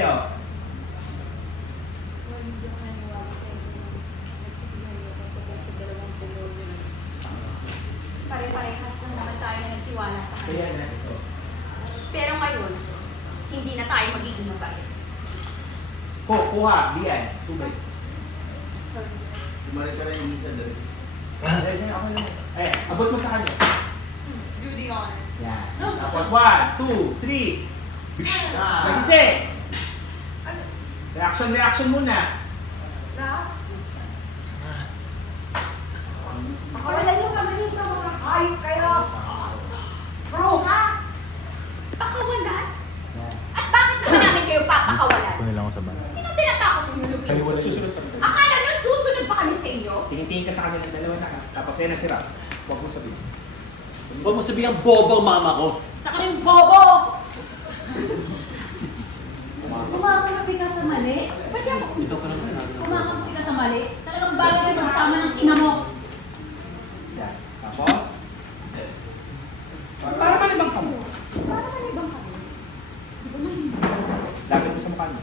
kayo. So, hindi ako naniwala sa inyo na nagsabihan niyo kung tungkol sa dalawang pumulyo na pare-parehas lang naman tayo na nagtiwala sa Kaya kanya. na ito. Pero ngayon, hindi na tayo magiging mabait. Kuha, diyan. Tubay. Sumari ka rin yung isa doon. Abot mo sa kanya. Do the honors. Yan. Tapos 1, 2, 3. Nagising. Reaction muna. Pakawalan nyo kami dito mga hayop kayo. Bro, ha? Pakawalan? Yan. At bakit naman namin kayo papakawalan? Kunin lang ako sa bahay. Sino tinatakot yung Lupin? Susunod pa. Akala nyo susunod pa kami sa inyo? Tingin-tingin ka sa kanya ng dalawa na ka. Tapos yan na sira. Huwag mo sabihin. Huwag mo sabihin ang bobo ang mama ko. Sa kanyang bobo! Kumakampi ka sa mali? Ba't yan ako? Ikaw pa lang sinabi. Kumakampi ka sa mali? Talagang bagay na magsama ng ina mo. Yan. Tapos? Para malibang ka mo. Para malibang kami. Di ba mahilig kayo sa tos? Lapit mo sa mukha mo.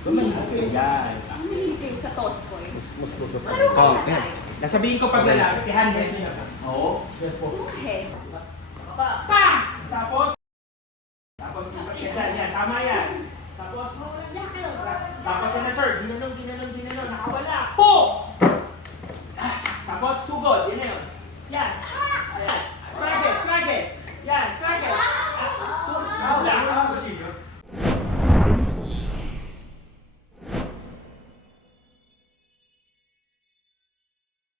Gumaling. Yan. Ang mahilig kayo sa tos ko eh. Muskuso pa. Ano Oh, kaya? Nasabihin ko pag lalapit, i-handle niyo na. Oo. Okay. Pa.